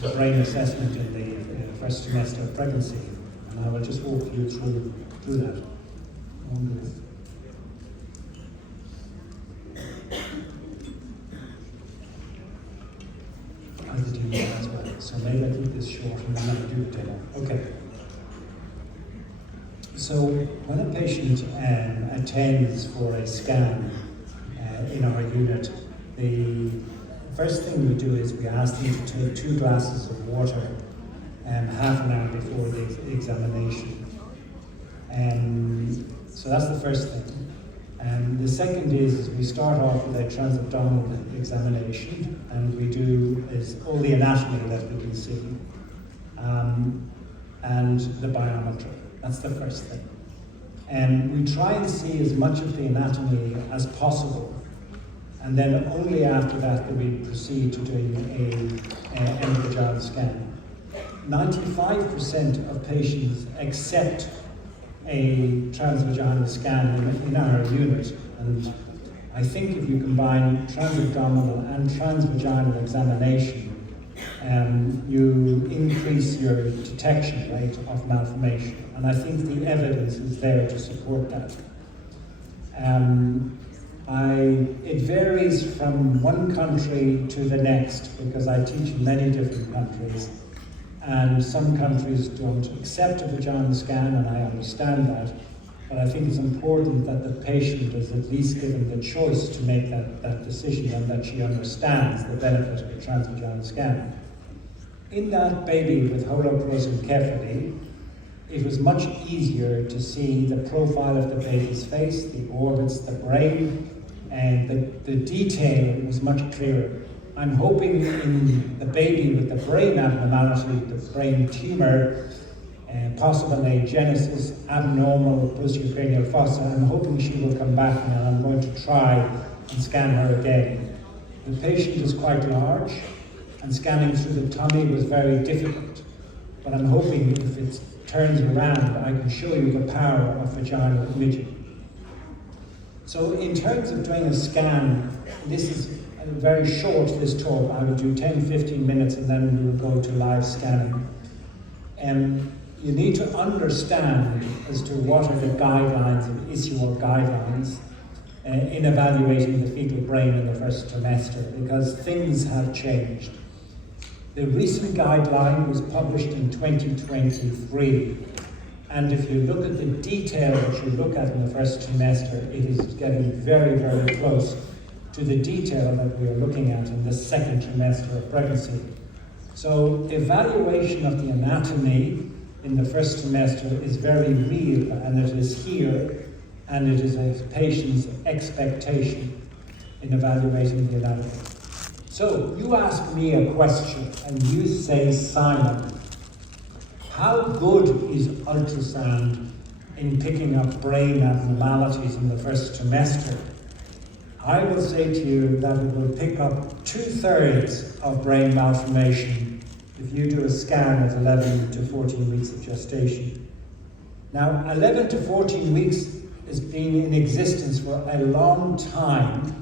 the brain assessment in the first trimester of pregnancy, and I will just walk you through that. I have to do that as well, so maybe I keep this short and then I'll do the demo. Okay. So when a patient attends for a scan in our unit, the first thing we do is we ask them to take 2 glasses of water half an hour before the examination. So that's the first thing. The second is we start off with a transabdominal examination, and we do is all the anatomy that we can see, and the biometry. That's the first thing. We try and see as much of the anatomy as possible, and then only after that do we proceed to doing an endovaginal scan. 95% of patients accept a transvaginal scan in our unit, and I think if you combine transabdominal and transvaginal examination, you increase your detection rate of malformation, and I think the evidence is there to support that. It varies from one country to the next because I teach in many different countries, and some countries don't accept a vaginal scan, and I understand that, but I think it's important that the patient is at least given the choice to make that decision, and that she understands the benefit of a transvaginal scan. In that baby with holoprosencephaly, it was much easier to see the profile of the baby's face, the orbits, the brain, and the detail was much clearer. I'm hoping in the baby with the brain abnormality, the brain tumor, possible agenesis, abnormal posterior cranial fossa, I'm hoping she will come back, and I'm going to try and scan her again. The patient is quite large, and scanning through the tummy was very difficult, but I'm hoping if it turns around, I can show you the power of vaginal imaging. So in terms of doing a scan, this is very short, this talk. I will do 10-15 minutes and then we will go to live scanning. You need to understand as to what are the guidelines and ISUR guidelines in evaluating the fetal brain in the first trimester, because things have changed. The recent guideline was published in 2023, and if you look at the detail that you look at in the first trimester, it is getting very, very close to the detail that we are looking at in the second trimester of pregnancy. So evaluation of the anatomy in the first trimester is very real, and it is here, and it is a patient's expectation in evaluating the anatomy. So you ask me a question and you say, Simon, how good is ultrasound in picking up brain abnormalities in the first trimester? I will say to you that it will pick up 2/3 of brain malformation if you do a scan at 11 to 14 weeks of gestation. Now, 11 to 14 weeks has been in existence for a long time,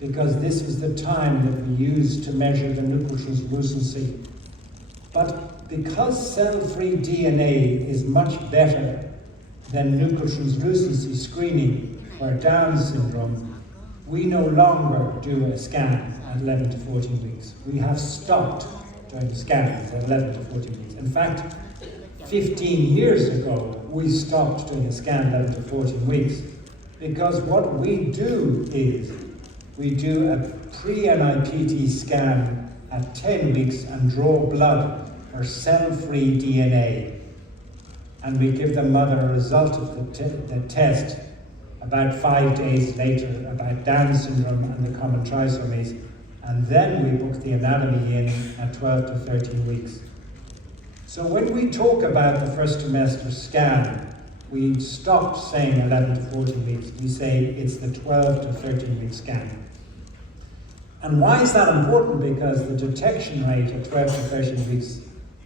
because this is the time that we use to measure the nuclear translucency. But because cell-free DNA is much better than nuclear translucency screening for Down syndrome, we no longer do a scan at 11 to 14 weeks. We have stopped doing scans at 11 to 14 weeks. In fact, 15 years ago, we stopped doing a scan 11 to 14 weeks, because what we do is we do a pre-NIPT scan at 10 weeks and draw blood for cell-free DNA. And we give the mother a result of the test about 5 days later about Down syndrome and the common trisomies. And then we book the anatomy in at 12 to 13 weeks. So when we talk about the first trimester scan, we stop saying 11 to 14 weeks. We say it's the 12 to 13 week scan. And why is that important? Because the detection rate at 12 to 13 weeks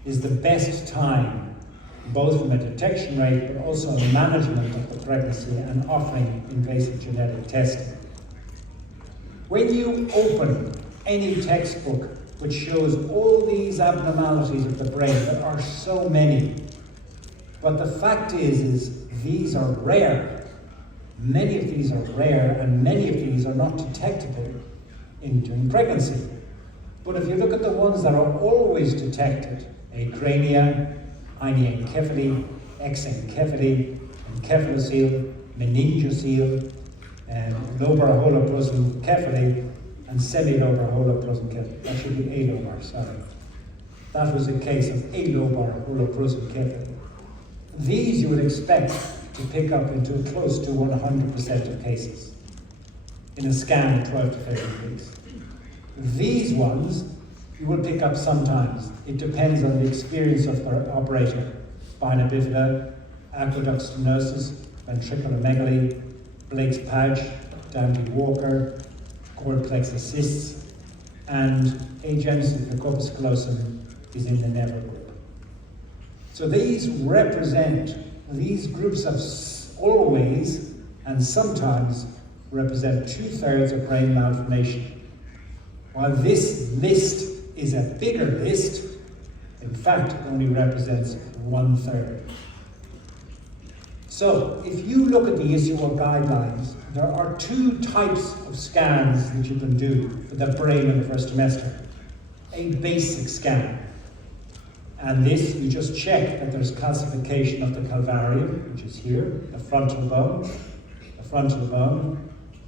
is the best time, both from a detection rate but also a management of the pregnancy and offering invasive genetic testing. When you open any textbook which shows all these abnormalities of the brain. There are so many. But the fact is these are rare. Many of these are rare, and many of these are not detectable during pregnancy. But if you look at the ones that are always detected, acrania, ineancephaly, exencephaly, encephalocele, meningocele, lobar holoprosencephaly, and semilobar holoprosencephaly. That should be alobar, sorry. That was a case of alobar holoprosencephaly. These you would expect to pick up into close to 100% of cases in a scan of 12 to 15 weeks. These ones you will pick up sometimes. It depends on the experience of the operator. Spina bifida, aqueduct stenosis, ventriculomegaly, Blake's pouch, Dandy-Walker, cord plexus cysts, and agenesis of the corpus callosum is in the never group. So these groups of always and sometimes represent 2/3 of brain malformation. While this list is a bigger list, in fact, it only represents 1/3. So, if you look at the ISUA guidelines, there are 2 types of scans that you can do for the brain in the first trimester. A basic scan. And this, you just check that there's calcification of the calvarium, which is here, the frontal bone,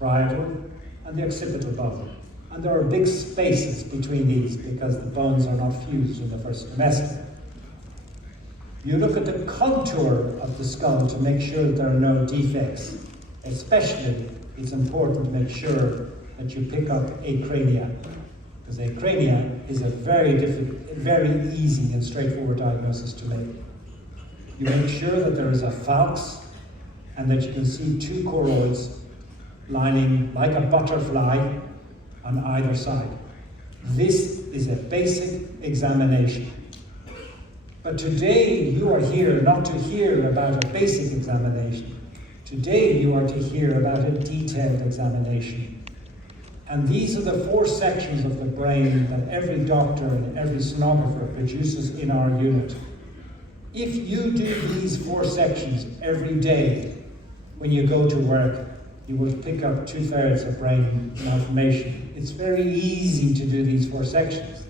parietal, and the occipital bone. And there are big spaces between these because the bones are not fused in the first trimester. You look at the contour of the skull to make sure that there are no defects. Especially, it's important to make sure that you pick up acrania, because acrania is a very easy and straightforward diagnosis to make. You make sure that there is a falx and that you can see 2 choroids lining like a butterfly on either side. This is a basic examination. But today you are here not to hear about a basic examination. Today you are to hear about a detailed examination. And these are the 4 sections of the brain that every doctor and every sonographer produces in our unit. If you do these 4 sections every day when you go to work, you will pick up 2/3 of brain malformation. It's very easy to do these 4 sections.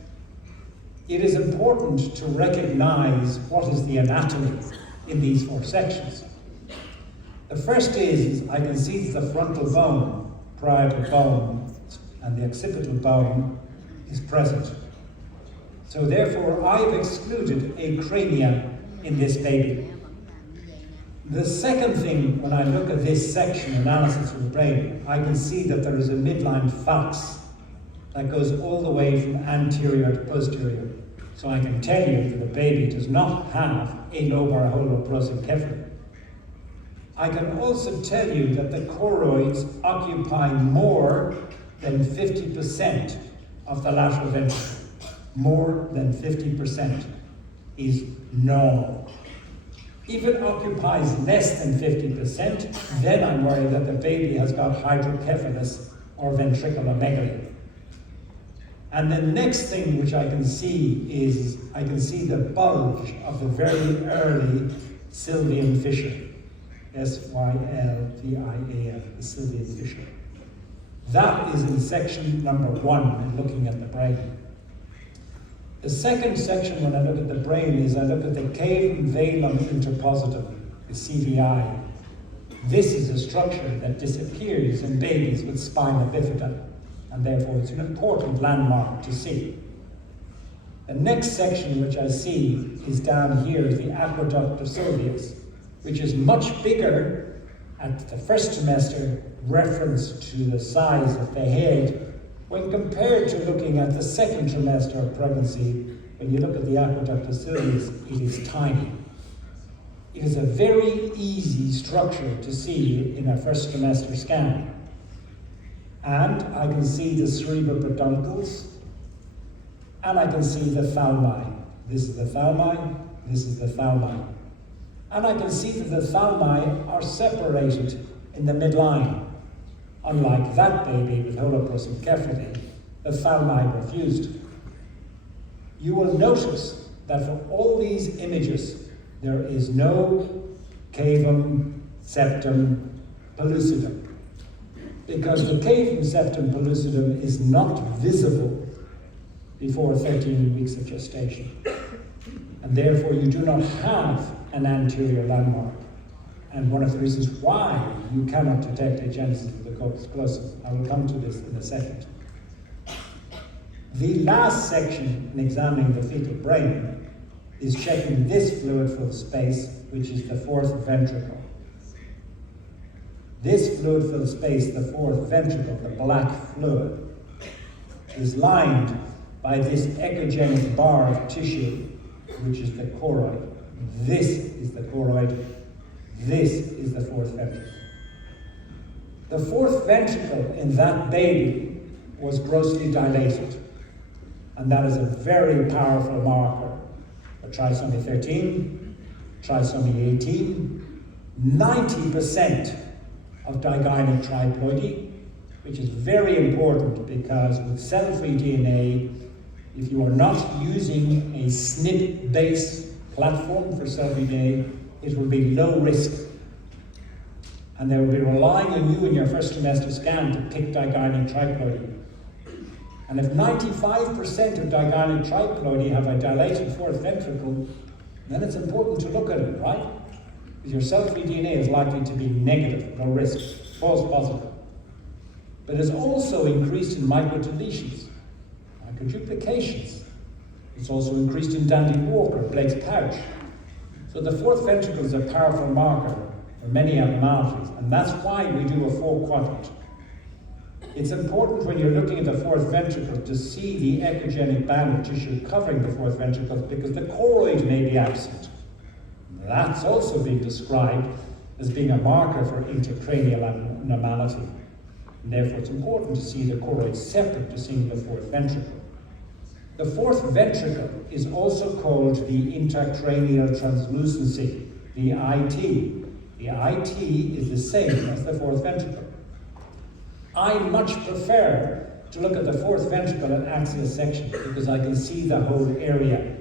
It is important to recognize what is the anatomy in these 4 sections. The first is I can see the frontal bone, parietal bone, and the occipital bone is present. So therefore, I've excluded acrania in this baby. The second thing, when I look at this section analysis of the brain, I can see that there is a midline falx that goes all the way from anterior to posterior. So I can tell you that the baby does not have a lobar holoprosencephaly. I can also tell you that the choroids occupy more than 50% of the lateral ventricle. More than 50% is normal. If it occupies less than 50%, then I'm worried that the baby has got hydrocephalus or ventriculomegaly. And the next thing which I can see is, I can see the bulge of the very early Sylvian fissure. Sylvian, the Sylvian fissure. That is in section number 1 in looking at the brain. The second section when I look at the brain is I look at the cavum velum interpositum, the CVI. This is a structure that disappears in babies with spina bifida, and therefore it's an important landmark to see. The next section which I see is down here, the aqueduct of Sylvius, which is much bigger at the first trimester reference to the size of the head when compared to looking at the second trimester of pregnancy. When you look at the aqueduct of Sylvius, it is tiny. It is a very easy structure to see in a first trimester scan. And I can see the cerebropeduncles, and I can see the thalmi. This is the thalmi, this is the thalmi. And I can see that the thalmi are separated in the midline. Unlike that baby with holoprosencephaly, the thalmi were fused. you will notice that for all these images, there is no cavum, septum, pellucidum. Because the cavum, septum, pellucidum is not visible before 13 weeks of gestation. And therefore you do not have an anterior landmark. And one of the reasons why you cannot detect agenesis of the corpus callosum. I will come to this in a second. The last section in examining the fetal brain is checking this fluid-filled space, which is the fourth ventricle. This fluid-filled space, the fourth ventricle, the black fluid, is lined by this echogenic bar of tissue, which is the choroid. This is the choroid. This is the fourth ventricle. The fourth ventricle in that baby was grossly dilated. And that is a very powerful marker for trisomy 13, trisomy 18, 90% of digynic triploidy, which is very important because with cell-free DNA, if you are not using a SNP-based platform for cell-free DNA, it will be low risk. And they will be relying on you in your first trimester scan to pick digynic triploidy. And if 95% of digynic triploidy have a dilated fourth ventricle, then it's important to look at it, right? Because your cell-free DNA is likely to be negative, low risk, false positive. But it's also increased in microdeletions, microduplications. It's also increased in Dandy-Walker, Blake's pouch. So the fourth ventricle is a powerful marker for many abnormalities, and that's why we do a 4-quadrant. It's important when you're looking at the fourth ventricle to see the echogenic band of tissue covering the fourth ventricle because the choroid may be absent. That's also being described as being a marker for intracranial abnormality. And therefore it's important to see the choroid separate to seeing the fourth ventricle. The fourth ventricle is also called the intracranial translucency, the IT. The IT is the same as the fourth ventricle. I much prefer to look at the fourth ventricle at axial section because I can see the whole area.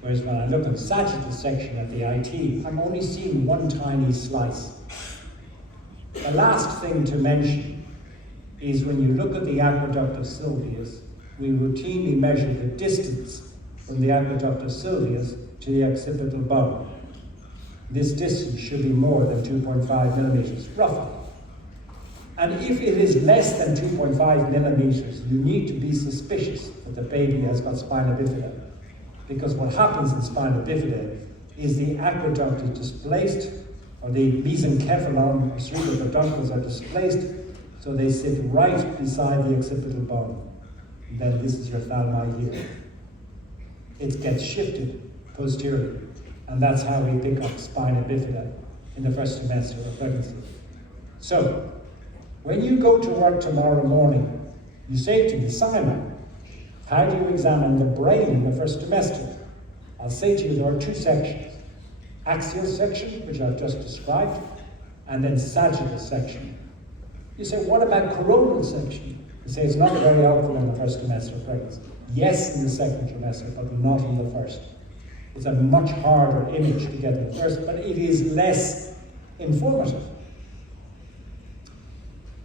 Whereas when I look at sagittal section at the IT, I'm only seeing one tiny slice. The last thing to mention is when you look at the aqueduct of Sylvius, we routinely measure the distance from the aqueduct of Sylvius to the occipital bone. This distance should be more than 2.5 millimeters, roughly. And if it is less than 2.5 millimeters, you need to be suspicious that the baby has got spina bifida. Because what happens in spina bifida is the aqueduct is displaced, or the mesencephalon or cerebral peduncles are displaced, so they sit right beside the occipital bone. And then this is your thalmi here. It gets shifted posteriorly, and that's how we pick up spina bifida in the first trimester of pregnancy. So, when you go to work tomorrow morning, you say to me, Simon, how do you examine the brain in the first trimester? I'll say to you there are two sections. Axial section, which I've just described, and then sagittal section. You say, what about coronal section? You say it's not very helpful in the first trimester of pregnancy. Yes, in the second trimester, but not in the first. It's a much harder image to get in the first, but it is less informative.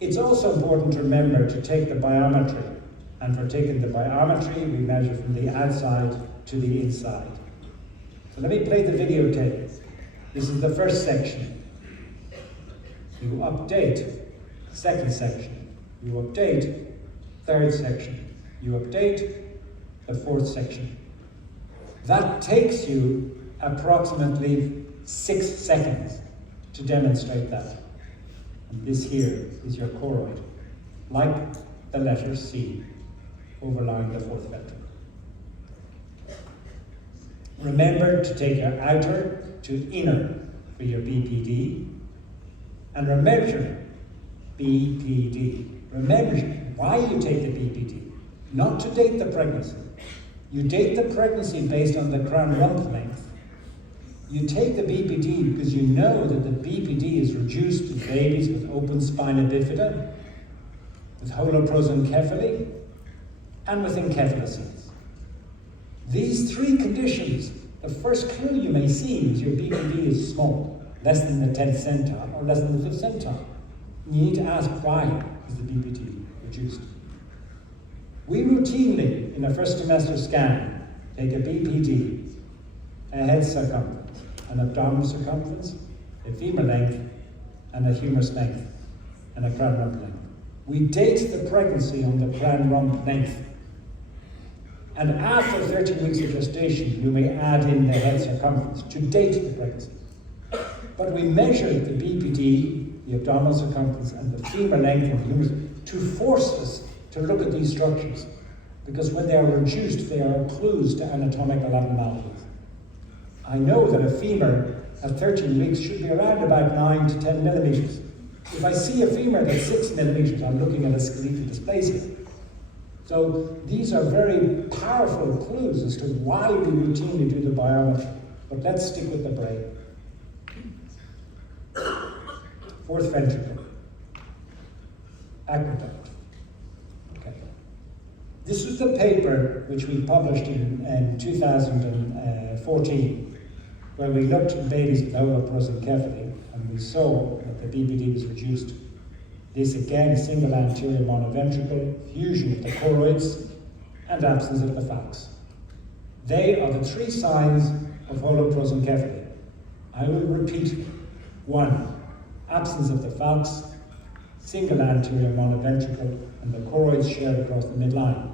It's also important to remember to take the biometry. And for taking the biometry, we measure from the outside to the inside. So let me play the videotape. This is the first section. You update second section. You update third section. You update the fourth section. That takes you approximately 6 seconds to demonstrate that. And this here is your choroid, like the letter C, overlying the fourth ventricle. Remember to take your outer to inner for your BPD, and remember BPD. Remember why you take the BPD, not to date the pregnancy. You date the pregnancy based on the crown rump length. You take the BPD because you know that the BPD is reduced in babies with open spina bifida, with holoprosencephaly, and with encephaloceles. These three conditions, the first clue you may see is your BPD is small, less than the 10th centile or less than the 5th centile. You need to ask, why is the BPD reduced? We routinely, in a first semester scan, take a BPD, a head circumference, an abdominal circumference, a femur length, and a humerus length, and a crown rump length. We date the pregnancy on the crown rump length. And after 13 weeks of gestation, you may add in the head circumference to date the pregnancy. But we measure the BPD, the abdominal circumference, and the femur length and the humerus to force us to look at these structures. Because when they are reduced, they are clues to anatomical abnormalities. I know that a femur at 13 weeks should be around about 9 to 10 millimeters. If I see a femur that's 6 millimeters, I'm looking at a skeletal dysplasia. So these are very powerful clues as to why we routinely do the biometry. But let's stick with the brain. Fourth ventricle. Aqueduct. Okay. This was the paper which we published in 2014, where we looked at babies with holoprosencephaly, and we saw that the BPD was reduced. This again, single anterior monoventricle, fusion of the choroids, and absence of the falx. They are the three signs of holoprosencephaly. I will repeat them. 1, absence of the falx, single anterior monoventricle, and the choroids shared across the midline.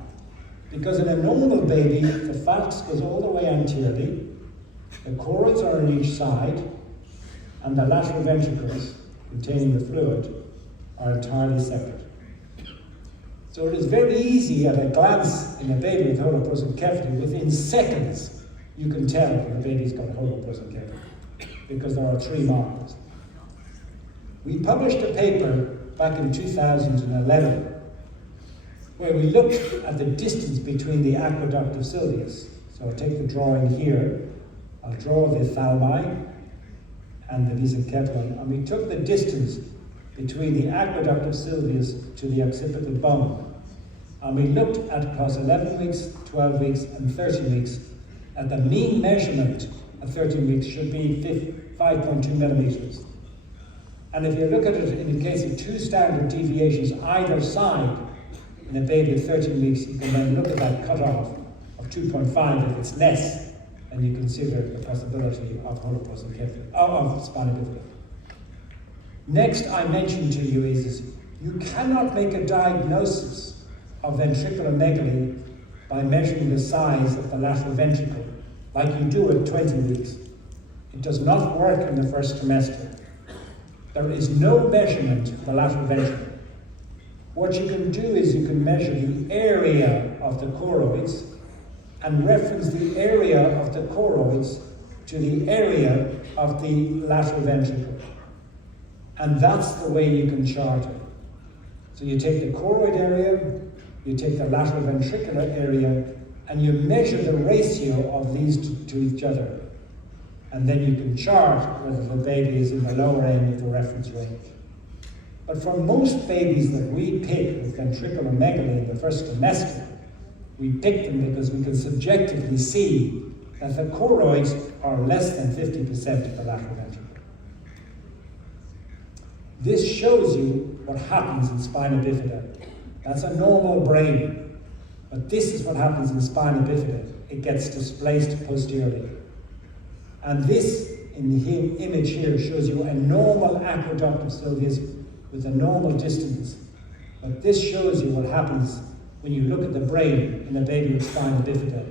Because in a normal baby, the falx goes all the way anteriorly, the choroids are on each side, and the lateral ventricles, containing the fluid, are entirely separate. So it is very easy at a glance in a baby with holoprosencephaly, within seconds, you can tell when the baby's got holoprosencephaly, because there are 3 markers. We published a paper back in 2011 where we looked at the distance between the aqueduct of Sylvius. So I'll take the drawing here, I'll draw the thalmi and the mesencephalon, and we took the distance between the aqueduct of Sylvius to the occipital bone. And we looked at across 11 weeks, 12 weeks, and 13 weeks, and the mean measurement at 13 weeks should be 5.2 millimeters. And if you look at it in the case of 2 standard deviations either side, in a baby of 13 weeks, you can then look at that cutoff of 2.5. If it's less, then you consider the possibility of holoprosencephaly, of spina bifida. Next, I mentioned to you is you cannot make a diagnosis of ventriculomegaly by measuring the size of the lateral ventricle, like you do at 20 weeks. It does not work in the first trimester. There is no measurement of the lateral ventricle. What you can do is you can measure the area of the choroids and reference the area of the choroids to the area of the lateral ventricle. And that's the way you can chart it. So you take the choroid area, you take the lateral ventricular area, and you measure the ratio of these to each other. And then you can chart whether the baby is in the lower end of the reference range. But for most babies that we pick with ventriculomegaly in the first trimester, we pick them because we can subjectively see that the choroids are less than 50% of the lateral ventricle. This shows you what happens in spina bifida. That's a normal brain. But this is what happens in spina bifida. It gets displaced posteriorly. And this, in the image here, shows you a normal aqueduct of Sylvius with a normal distance. But this shows you what happens when you look at the brain in a baby with spina bifida.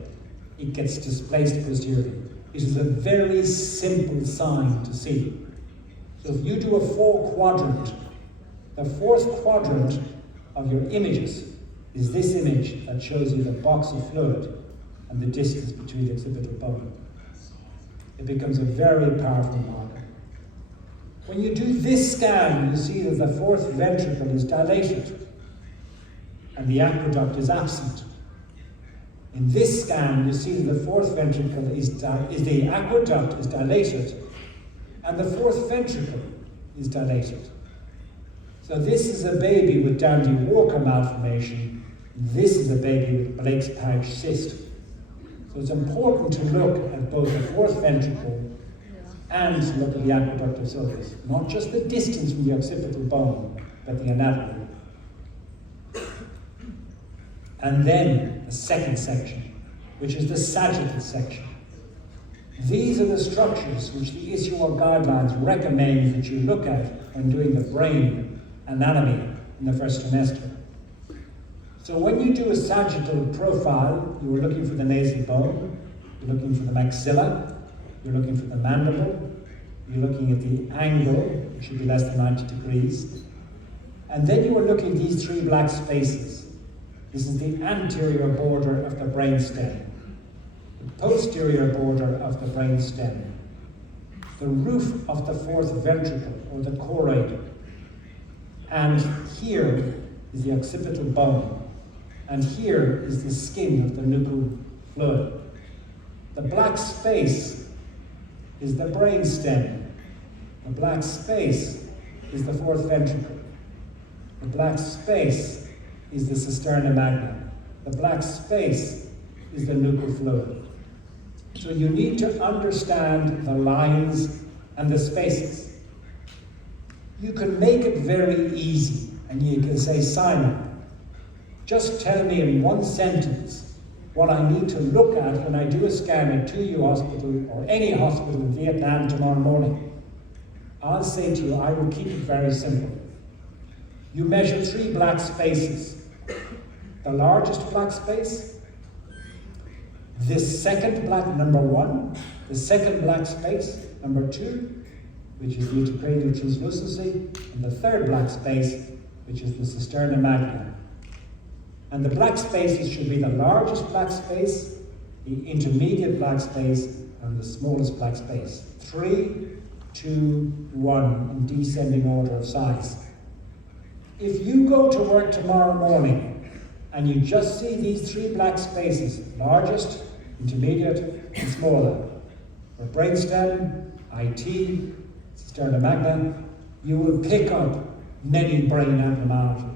It gets displaced posteriorly. It is a very simple sign to see. So if you do a 4-quadrant, the 4th quadrant of your images is this image that shows you the box of fluid and the distance between the occipital bone. It becomes a very powerful marker. When you do this scan, you see that the 4th ventricle is dilated and the aqueduct is absent. In this scan, you see that the 4th ventricle the aqueduct is dilated and the 4th ventricle is dilated. So this is a baby with Dandy-Walker malformation. This is a baby with Blake's pouch cyst. So So it's important to look at both the fourth ventricle and look at the aqueduct of sulcus, not just the distance from the occipital bone, but the anatomy. And then the second section, which is the sagittal section. These are the structures which the ISUR guidelines recommend that you look at when doing the brain anatomy in the first trimester. So when you do a sagittal profile, you are looking for the nasal bone, you're looking for the maxilla, you're looking for the mandible, you're looking at the angle, which should be less than 90 degrees, and then you are looking at these three black spaces. This is the anterior border of the brainstem, the posterior border of the brainstem, the roof of the fourth ventricle, or the choroid, and here is the occipital bone, and here is the skin of the nuchal fluid. The black space is the brainstem. The black space is the fourth ventricle. The black space is the cisterna magna. The black space is the nuchal fluid. So you need to understand the lines and the spaces. You can make it very easy, and you can say, Simon, just tell me in one sentence what I need to look at when I do a scan at TUA hospital or any hospital in Vietnam tomorrow morning. I'll say to you, I will keep it very simple. You measure three black spaces. The largest black space, this second black, number 1, the second black space, number 2, which is the intracranial translucency, and the third black space, which is the cisterna magna. And the black spaces should be the largest black space, the intermediate black space, and the smallest black space. 3, 2, 1 in descending order of size. If you go to work tomorrow morning and you just see these three black spaces, largest, intermediate, and smaller, for brainstem, IT, cisterna magna, you will pick up many brain abnormalities.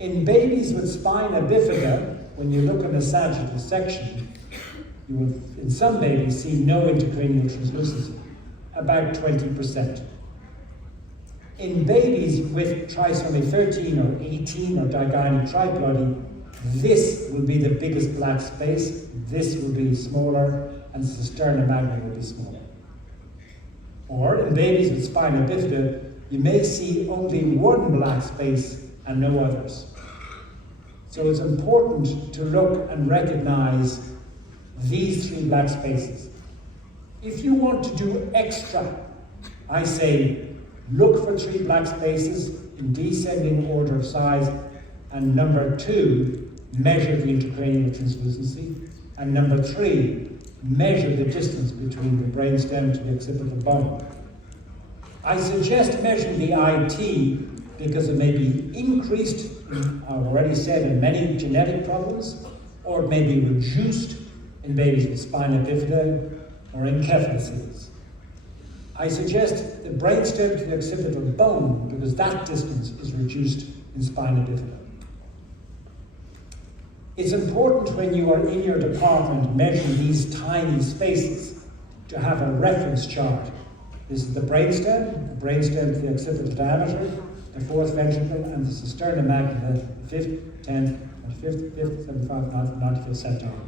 In babies with spina bifida, when you look at the sagittal section, you will, in some babies, see no intracranial translucency, about 20%. In babies with trisomy 13 or 18 or digynic triploidy, this will be the biggest black space, this will be smaller, and cisterna magna will be smaller. Or in babies with spina bifida, you may see only one black space and no others. So it's important to look and recognize these three black spaces. If you want to do extra, I say look for three black spaces in descending order of size, and number 2, measure the intracranial translucency, and number 3, measure the distance between the brainstem to the occipital bone. I suggest measuring the IT because it may be increased, I've already said, in many genetic problems, or it may be reduced in babies with spina bifida or encephaloceles. I suggest the brainstem to the occipital bone because that distance is reduced in spina bifida. It's important when you are in your department measuring these tiny spaces to have a reference chart. This is the brainstem to the occipital diameter, the fourth ventricle, and the cisterna magna, the 5th, 10th, 25th, 75th, 95th centile.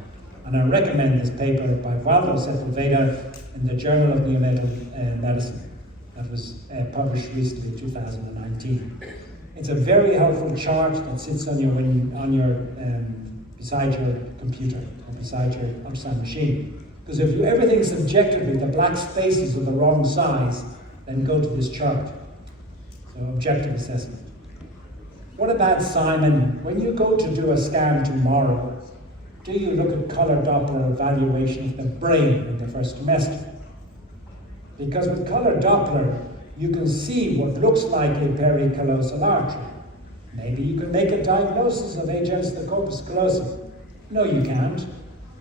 And I recommend this paper by Valdo Sepulveda in the Journal of Neonatal Medicine that was published recently in 2019. It's a very helpful chart that sits on your beside your computer or beside your ultrasound machine. Because if you everything subjectively, the black spaces are the wrong size, then go to this chart. So objective assessment. What about Simon? When you go to do a scan tomorrow, do you look at color Doppler evaluation of the brain in the first trimester? Because with color Doppler, you can see what looks like a pericallosal artery. Maybe you can make a diagnosis of agenesis of the corpus callosum. No, you can't.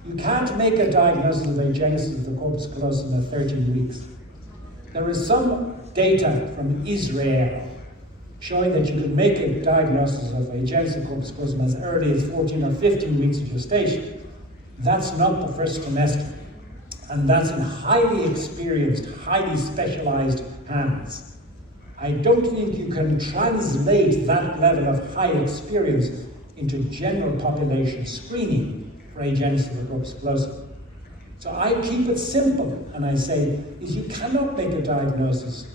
You can't make a diagnosis of agenesis of the corpus callosum at 13 weeks. There is some data from Israel showing that you can make a diagnosis of agenesis of corpus callosum as early as 14 or 15 weeks of gestation. That's not the first trimester. And that's in highly experienced, highly specialized hands. I don't think you can translate that level of high experience into general population screening for agenesis of corpus callosum. So I keep it simple, and I say, is you cannot make a diagnosis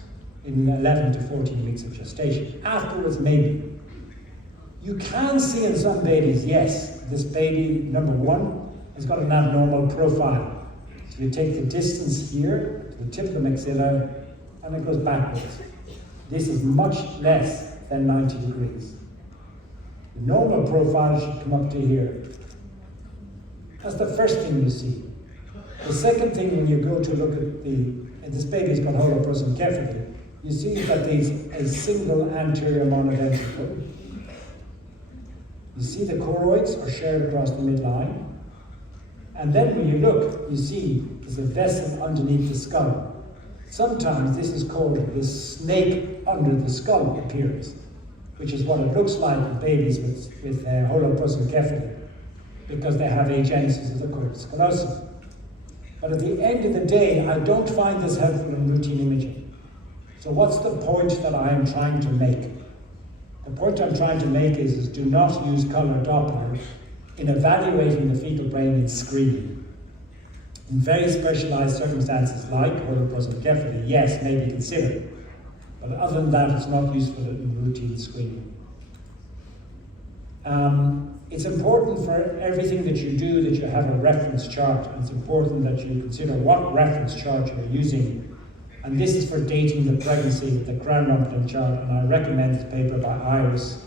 in 11 to 14 weeks of gestation. Afterwards, maybe. You can see in some babies, yes, this baby, number one, has got an abnormal profile. So you take the distance here to the tip of the maxilla, and it goes backwards. This is much less than 90 degrees. The normal profile should come up to here. That's the first thing you see. The second thing, when you go to look at this baby's got holoprosencephaly, you see that there's a single anterior monoventricle. You see the choroids are shared across the midline. And then when you look, you see there's a vessel underneath the skull. Sometimes this is called the snake under the skull appears, which is what it looks like in babies with holoprosencephaly, because they have agenesis of the corpus callosum. But at the end of the day, I don't find this helpful in routine imaging. So what's the point that I am trying to make? The point I'm trying to make is do not use color Doppler in evaluating the fetal brain in screening. In very specialized circumstances like holoprosencephaly, yes, maybe consider it. But other than that, it's not useful in routine screening. It's important for everything that you do that you have a reference chart. And it's important that you consider what reference chart you're using. And this is for dating the pregnancy with the crown rumpling chart. And I recommend this paper by Iris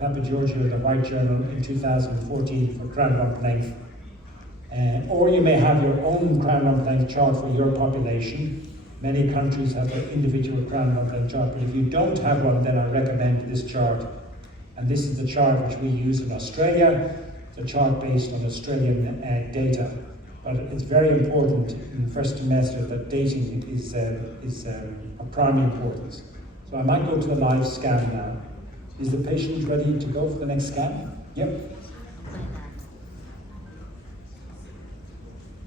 Papageorgiou in the White Journal in 2014 for crown rump length. Or you may have your own crown rump length chart for your population. Many countries have their individual crown rump length chart. But if you don't have one, then I recommend this chart. And this is the chart which we use in Australia. It's a chart based on Australian data. But it's very important in the first trimester that dating is of primary importance. So I might go to the live scan now. Is the patient ready to go for the next scan? Yep.